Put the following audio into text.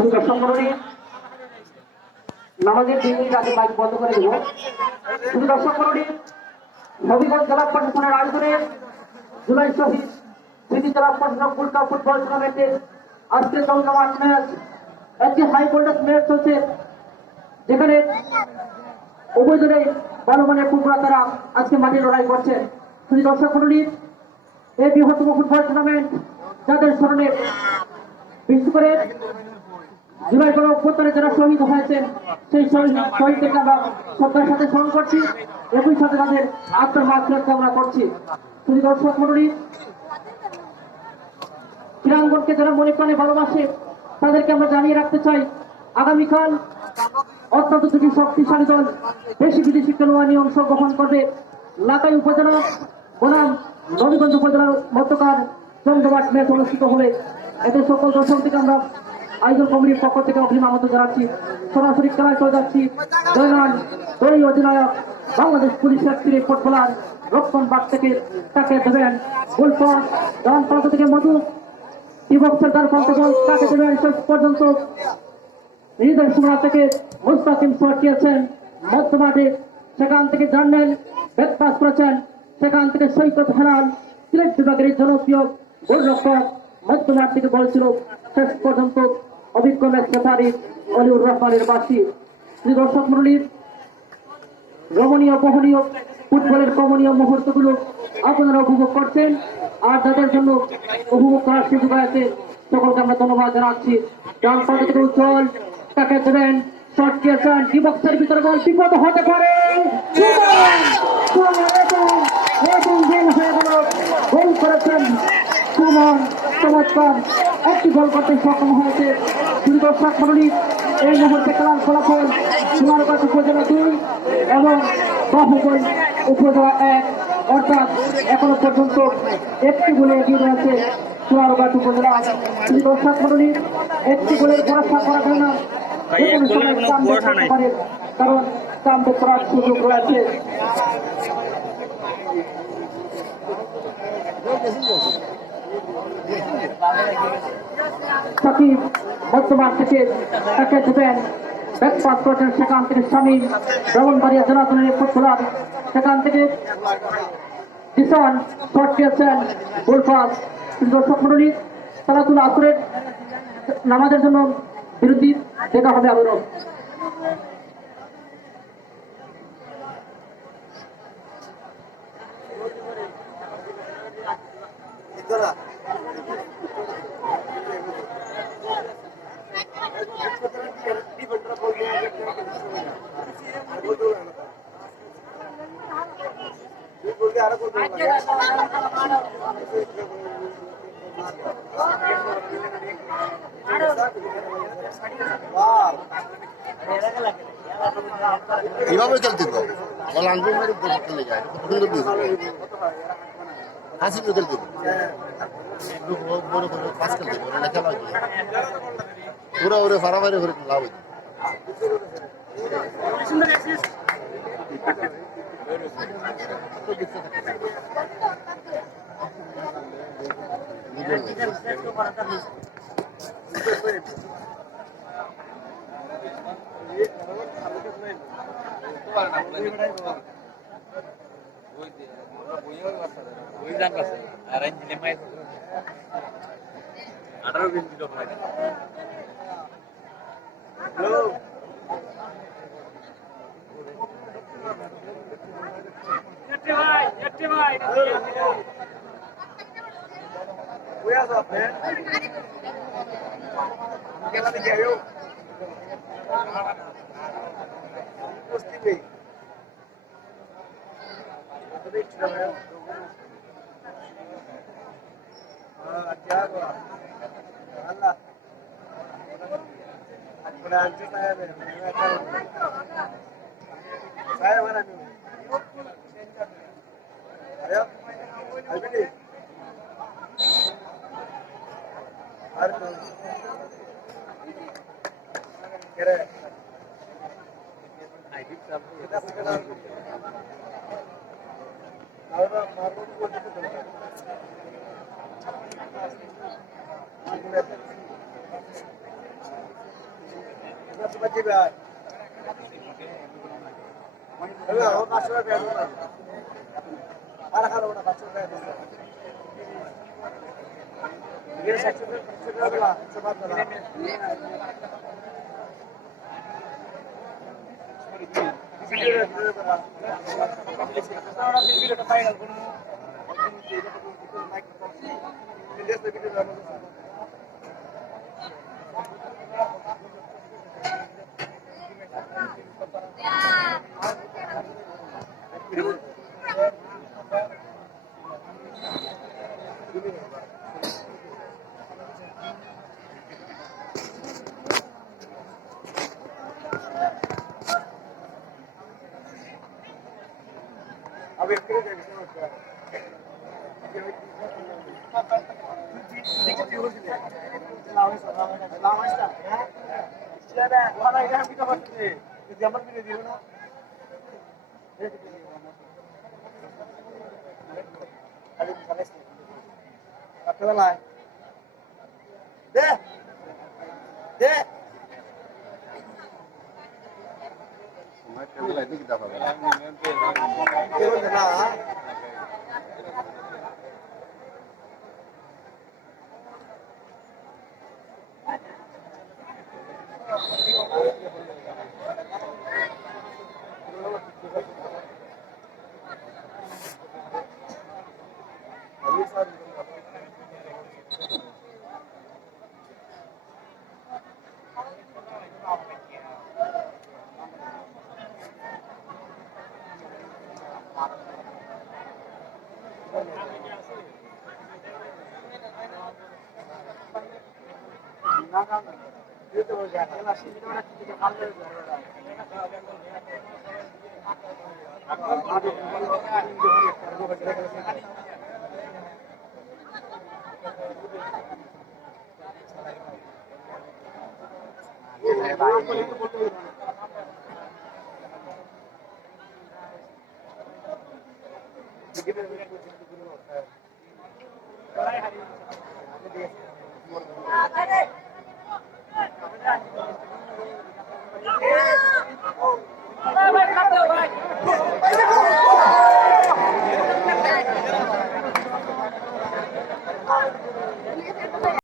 দর্শক মণ্ডলী নামাজের 2 মিনিট আগে মাইক বন্ধ করে দেব। শুধু দর্শক মণ্ডলী হবিগঞ্জ জেলা প্রশাসনের আয়োজনে জুলাই শহীদ স্মৃতি জেলা প্রশাসক ফুলকা ফুটবল টুর্নামেন্টের আজকে জমজমাট ম্যাচ, একটি হাই ভোল্টেজ ম্যাচ চলছে, যেখানে উভয় দলে ভালো মানের ফুটবলাররা আজকে মাঠে লড়াই করছে। শুধু দর্শক মণ্ডলী এই বৃহত্তম ফুটবল টুর্নামেন্ট যাদের স্মরণে বিশেষ করে জুলাই গণ অভ্যুত্থানে যারা শহীদ হয়েছেন সেই শহীদদেরকে আমরা শ্রদ্ধার সাথে স্মরণ করছি, একই সাথে তাদের আত্মার মাগফিরাত কামনা করছি। শুধু দর্শক মণ্ডলী ক্রীড়াঙ্গনকে যারা মনে প্রাণে ভালোবাসে তাদেরকে আমরা জানিয়ে রাখতে চাই, আগামীকাল অত্যন্ত দুটি শক্তিশালী দল দেশি বিদেশি খেলোয়াড় নিয়ে অংশগ্রহণ করবে। লাকাই উপজেলা বনাম নবীগঞ্জ উপজেলার মধ্যকার জমজমাট ম্যাচ অনুষ্ঠিত হবে। এতে সকল দর্শক থেকে আমরা আয়োজন কমিটির পক্ষ থেকে অগ্রিম আমন্ত্রণ জানাচ্ছি। সরাসরি খেলায় চলে যাচ্ছি জয়নাল দলীয় অধিনায়ক বাংলাদেশ পুলিশের ক্রীড়া ফুটবলার রক্ষণ বাগ থেকে তাকে দেবেন গোলপর ডান প্রান্ত থেকে মধু টিবক্সের দ্বার প্রান্ত গোল তাকে দেবেন শেষ পর্যন্ত নিজেদের সীমানা থেকে মুস্তাকিম সটিয়েছেন মধ্য মাঠে, সেখান থেকে জার্নেল ব্যাট পাস করেছেন, সেখান থেকে সৈকত হেলাল সিলেট বিভাগের জনপ্রিয় গোলরক্ষক মধ্য মাঠ থেকে বল ছিল শেষ পর্যন্ত অভিজ্ঞ ম্যাচ রেফারি অলিউর রহমানের বাসী। দর্শক মণ্ডলীর রমণীয় বহনীয় ফুটবলের কমনীয় মুহূর্তগুলো আপনারা উপভোগ করছেন, আর যাদের জন্য উপভোগ করার সুযোগ আছে সকলকে আমরা ধন্যবাদ জানাচ্ছি। ডান প্রান্ত থেকে উজ্জ্বল তাকে দেবেন শট দিয়েছেন ডিবক্সের ভিতরে, বল বিপদ হতে পারে, গোল করেছেন সুমন, চমৎকার একটি গোল করতে সক্ষম হয়েছে। শুধু দর্শক মণ্ডলী এই মুহূর্তে খেলার ফলাফল সোনারগাঁ উপজেলা 2 এবং বাহুগঞ্জ উপজেলা 1, অর্থাৎ এখনো পর্যন্ত একটি গোলে এগিয়ে রয়েছে সোনারগাঁ উপজেলা। শুধু দর্শক মণ্ডলী একটি গোলের ভরসা করা যায় না, কারণ কামব্যাক করার সুযোগ রয়েছে। সাকিব বর্তমান থেকে তাকে দেবেন ব্যাক পাস করেছেন, সেখান থেকে শামীম ব্রাহ্মণবাড়িয়া জেলা দলের ফুটবলার, সেখান থেকে কিষান শট দিয়েছেন গোল পাস। দর্শক মণ্ডলী খেলাধুলা আসরের নামাজের জন্য বিরতি দেখা হবে আবারও। এইভাবে খেলতে তো খেলে যায় হাসি তো খেলতে বড় করে পাস খেলতে খেলা পুরো ওরে ফারাফারি করে লাভ হইতো। এদিকে দেখা যাবে Ada